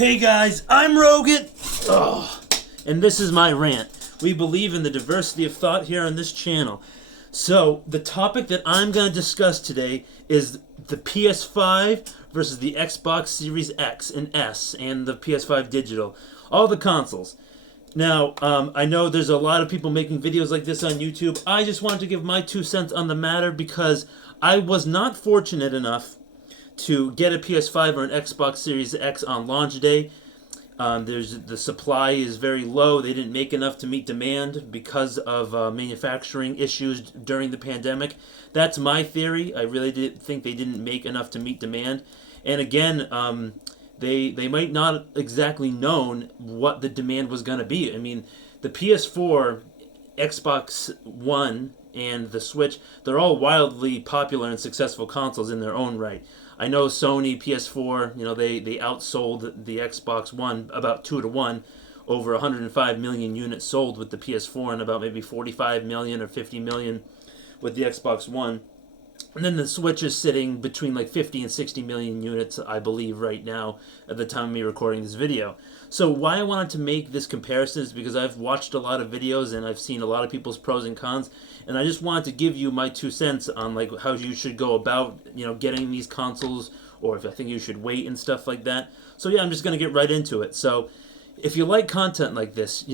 Hey guys, I'm Rogut, and this is my rant. We believe in the diversity of thought here on this channel. So, the topic that I'm going to discuss today is the PS5 versus the Xbox Series X and S and the PS5 digital. All the consoles. Now, I know there's a lot of people making videos like this on YouTube. I just wanted to give my 2 cents on the matter because I was not fortunate enough to get a PS5 or an Xbox Series X on launch day. The supply is very low. They didn't make enough to meet demand because of manufacturing issues during the pandemic. That's my theory. I really think they didn't make enough to meet demand. And again, they might not exactly known what the demand was going to be. I mean, the PS4, Xbox One, and the Switch, they're all wildly popular and successful consoles in their own right. I know Sony PS4, they outsold the Xbox One about 2-1, over 105 million units sold with the PS4 and about maybe 45 million or 50 million with the Xbox One. And then the Switch is sitting between like 50 and 60 million units, I believe, right now at the time of me recording this video. So why I wanted to make this comparison is because I've watched a lot of videos and I've seen a lot of people's pros and cons, and I just wanted to give you my 2 cents on like how you should go about, getting these consoles, or if I think you should wait and stuff like that. So yeah, I'm just going to get right into it. So if you like content like this,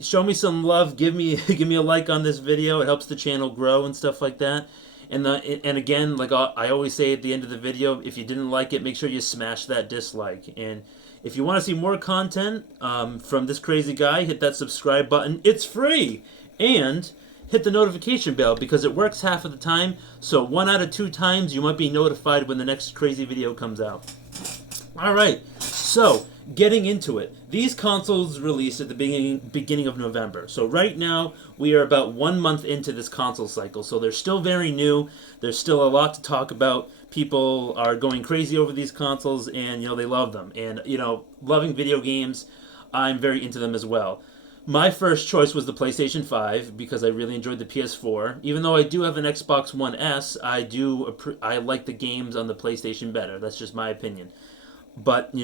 show me some love, give me a like on this video. It helps the channel grow and stuff like that. And again, like I always say at the end of the video, if you didn't like it, make sure you smash that dislike. And if you want to see more content from this crazy guy, hit that subscribe button. It's free! And hit the notification bell because it works half of the time. So 1 out of 2 times you might be notified when the next crazy video comes out. Alright, so getting into it. These consoles released at the beginning of November. So right now, we are about 1 month into this console cycle. So they're still very new. There's still a lot to talk about. People are going crazy over these consoles, and, they love them. And, loving video games, I'm very into them as well. My first choice was the PlayStation 5 because I really enjoyed the PS4. Even though I do have an Xbox One S, I like the games on the PlayStation better. That's just my opinion. But,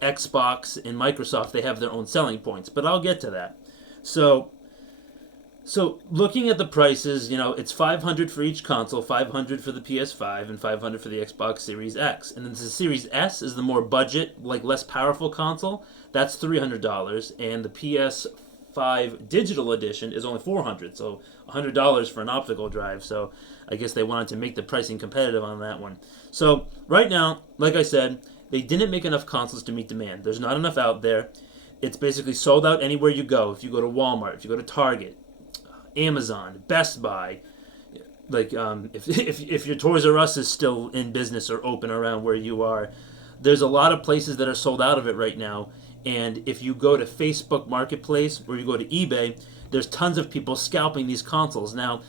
Xbox and Microsoft, they have their own selling points, but I'll get to that. So looking at the prices, it's $500 for each console, $500 for the PS5 and $500 for the Xbox Series X. And then the Series S is the more budget, like less powerful console. That's $300, and the PS5 digital edition is only $400, so $100 for an optical drive. So I guess they wanted to make the pricing competitive on that one. So right now, like I said, they didn't make enough consoles to meet demand. There's not enough out there. It's basically sold out anywhere you go. If you go to Walmart, if you go to Target, Amazon, Best Buy, like if your Toys R Us is still in business or open around where you are, there's a lot of places that are sold out of it right now. And if you go to Facebook Marketplace or you go to eBay, there's tons of people scalping these consoles. Now,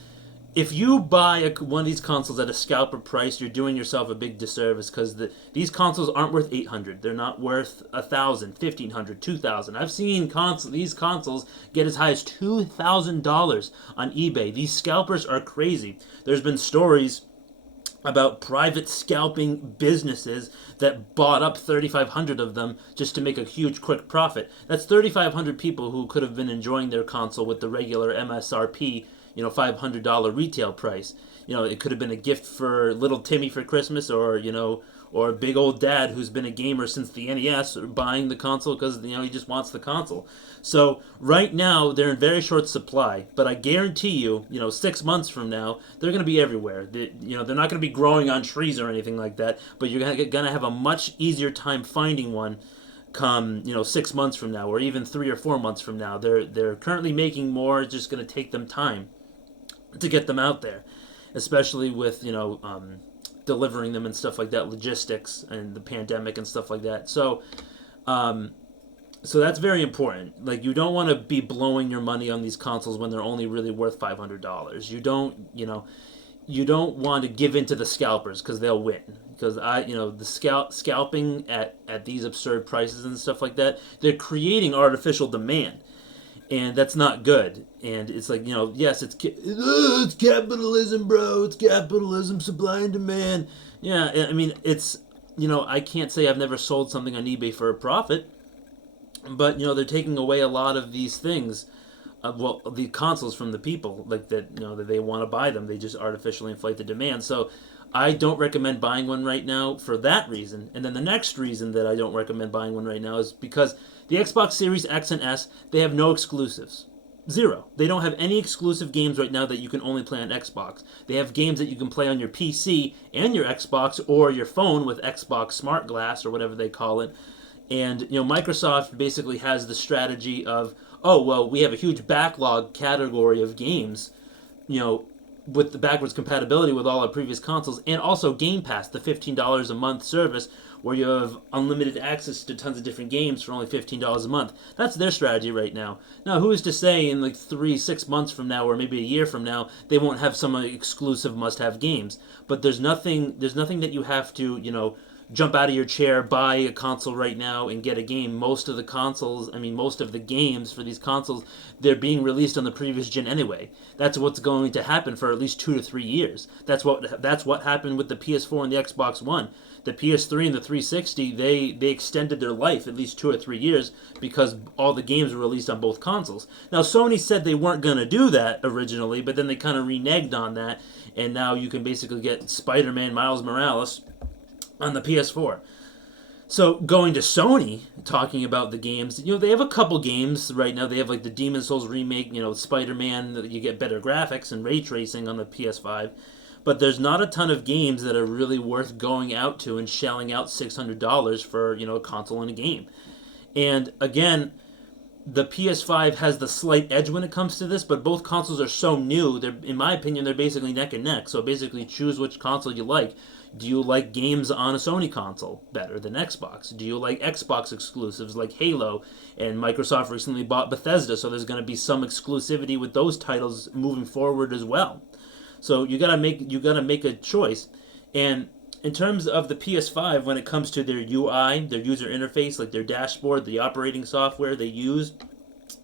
if you buy one of these consoles at a scalper price, you're doing yourself a big disservice because these consoles aren't worth $800. They're not worth $1,000, $1,500, $2,000. I've seen these consoles get as high as $2,000 on eBay. These scalpers are crazy. There's been stories about private scalping businesses that bought up 3,500 of them just to make a huge quick profit. That's 3,500 people who could have been enjoying their console with the regular MSRP, $500 retail price. It could have been a gift for little Timmy for Christmas, or or a big old dad who's been a gamer since the NES, or buying the console because he just wants the console. So right now they're in very short supply, but I guarantee you, 6 months from now they're going to be everywhere. They're not going to be growing on trees or anything like that, but you're going to have a much easier time finding one come 6 months from now, or even 3 or 4 months from now. They're currently making more. It's just going to take them time to get them out there, especially with delivering them and stuff like that, logistics and the pandemic and stuff like that. So that's very important. Like, you don't want to be blowing your money on these consoles when they're only really worth $500. You don't want to give in to the scalpers because they'll win. Because the scalping at these absurd prices and stuff like that, they're creating artificial demand. And that's not good. And it's like, yes, it's capitalism, bro. It's capitalism, supply and demand. Yeah, I mean, it's I can't say I've never sold something on eBay for a profit, but they're taking away a lot of these things. The consoles from the people, like that, that they want to buy them. They just artificially inflate the demand. So I don't recommend buying one right now for that reason. And then the next reason that I don't recommend buying one right now is because the Xbox Series X and S, they have no exclusives. Zero. They don't have any exclusive games right now that you can only play on Xbox. They have games that you can play on your PC and your Xbox or your phone with Xbox Smart Glass or whatever they call it. And Microsoft basically has the strategy of, oh well, we have a huge backlog category of games, with the backwards compatibility with all our previous consoles, and also Game Pass, the $15 a month service where you have unlimited access to tons of different games for only $15 a month. That's their strategy right now. Now, who is to say in like 6 months from now, or maybe a year from now, they won't have some exclusive must-have games? But there's nothing that you have to, jump out of your chair, buy a console right now, and get a game. Most of the games for these consoles, they're being released on the previous gen anyway. That's what's going to happen for at least 2 to 3 years. That's what happened with the PS4 and the Xbox One. The PS3 and the 360, they extended their life at least 2 or 3 years because all the games were released on both consoles. Now, Sony said they weren't going to do that originally, but then they kind of reneged on that, and now you can basically get Spider-Man Miles Morales on the PS4. So going to Sony, talking about the games, they have a couple games right now. They have like the Demon Souls remake, Spider-Man. You get better graphics and ray tracing on the PS5, but there's not a ton of games that are really worth going out to and shelling out $600 for a console and a game. And again, the PS5 has the slight edge when it comes to this, but both consoles are so new. In my opinion, they're basically neck and neck. So basically, choose which console you like. Do you like games on a Sony console better than Xbox? Do you like Xbox exclusives like Halo? And Microsoft recently bought Bethesda, so there's going to be some exclusivity with those titles moving forward as well. So you gotta make a choice. And in terms of the PS5, when it comes to their UI, their user interface, like their dashboard, the operating software they use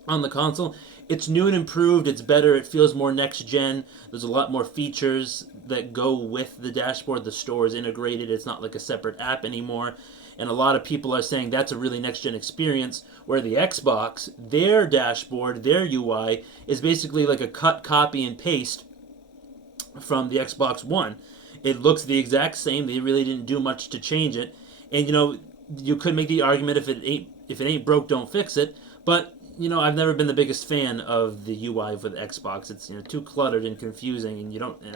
on the console, it's new and improved. It's better. It feels more next gen. There's a lot more features that go with the dashboard. The store is integrated. It's not like a separate app anymore. And a lot of people are saying that's a really next gen experience, where the Xbox, their dashboard, their UI is basically like a cut, copy, and paste from the Xbox One. It looks the exact same. They really didn't do much to change it. And you could make the argument, if it ain't broke, don't fix it. But I've never been the biggest fan of the UI for the Xbox. It's too cluttered and confusing, and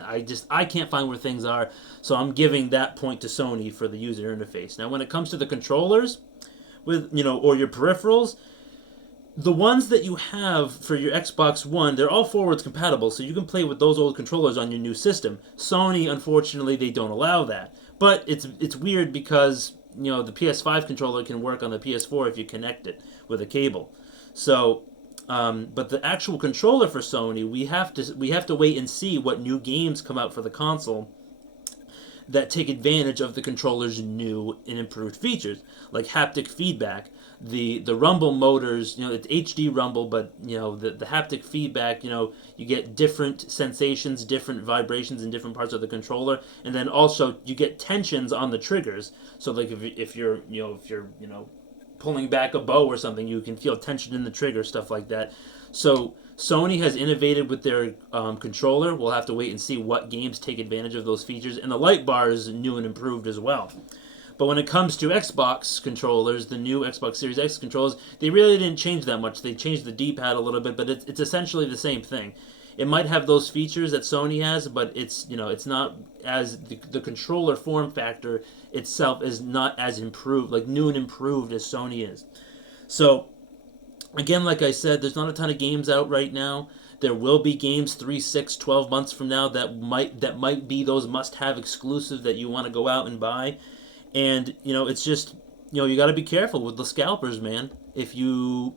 I can't find where things are. So I'm giving that point to Sony for the user interface. Now, when it comes to the controllers, or your peripherals, the ones that you have for your Xbox One, they're all forwards compatible, so you can play with those old controllers on your new system. Sony, unfortunately, they don't allow that. But it's weird because the PS5 controller can work on the PS4 if you connect it with a cable. So, but the actual controller for Sony, we have to wait and see what new games come out for the console that take advantage of the controller's new and improved features, like haptic feedback. The rumble motors, it's HD rumble, but the haptic feedback, you get different sensations, different vibrations in different parts of the controller, and then also you get tensions on the triggers. So like if you're pulling back a bow or something, you can feel tension in the trigger, stuff like that. So Sony has innovated with their controller. We'll have to wait and see what games take advantage of those features, and the light bar is new and improved as well. But when it comes to Xbox controllers, the new Xbox Series X controllers, they really didn't change that much. They changed the D-pad a little bit, but it's essentially the same thing. It might have those features that Sony has, but it's not as the controller form factor itself is not as improved, like new and improved as Sony is. So again, like I said, there's not a ton of games out right now. There will be games 3, 6, 12 months from now that might be those must-have exclusives that you want to go out and buy. And it's just you got to be careful with the scalpers, man. If you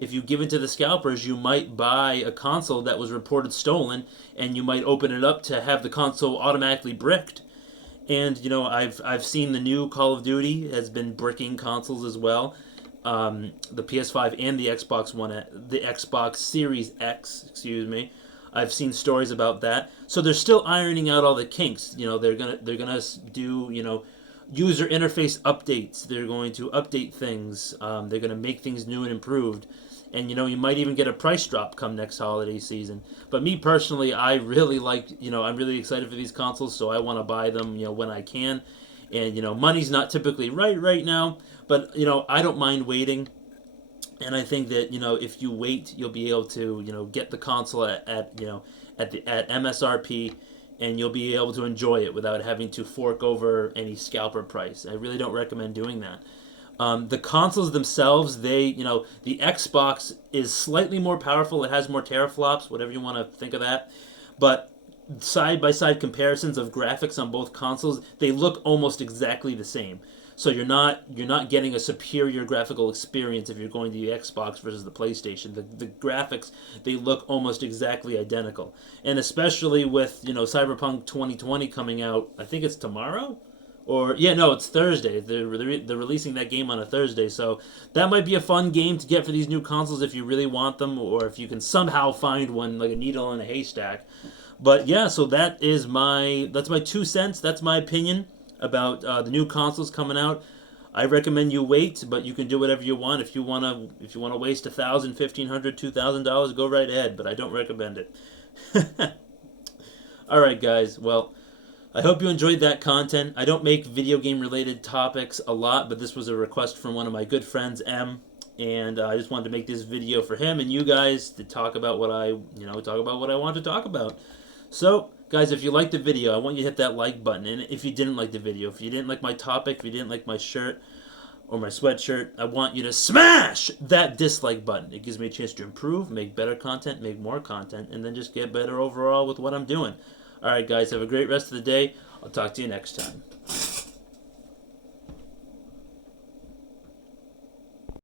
give it to the scalpers, you might buy a console that was reported stolen, and you might open it up to have the console automatically bricked. And I've seen the new Call of Duty has been bricking consoles as well, the PS5 and the Xbox One, the Xbox Series X, excuse me. I've seen stories about that. So they're still ironing out all the kinks. They're gonna do user interface updates. They're going to update things. They're going to make things new and improved. And you might even get a price drop come next holiday season. But me personally, I really like, I'm really excited for these consoles, so I want to buy them, when I can. And money's not typically right now, but I don't mind waiting. And I think that if you wait, you'll be able to get the console at MSRP, and you'll be able to enjoy it without having to fork over any scalper price. I really don't recommend doing that. The consoles themselves, the Xbox is slightly more powerful. It has more teraflops, whatever you want to think of that. But side by side comparisons of graphics on both consoles, they look almost exactly the same. So you're not getting a superior graphical experience if you're going to the Xbox versus the PlayStation. The graphics, they look almost exactly identical. And especially with Cyberpunk 2020 coming out, I think it's tomorrow. Or yeah, no, it's Thursday. They're releasing that game on a Thursday, so that might be a fun game to get for these new consoles if you really want them, or if you can somehow find one like a needle in a haystack. But yeah, so that's my 2 cents. That's my opinion about the new consoles coming out. I recommend you wait, but you can do whatever you want. If you wanna waste $1,000, $1,500, $2,000, go right ahead. But I don't recommend it. All right, guys. Well, I hope you enjoyed that content. I don't make video game related topics a lot, but this was a request from one of my good friends, M, and I just wanted to make this video for him and you guys to talk about what I want to talk about. So, guys, if you liked the video, I want you to hit that like button. And if you didn't like the video, if you didn't like my topic, if you didn't like my shirt or my sweatshirt, I want you to smash that dislike button. It gives me a chance to improve, make better content, make more content, and then just get better overall with what I'm doing. Alright, guys, have a great rest of the day. I'll talk to you next time.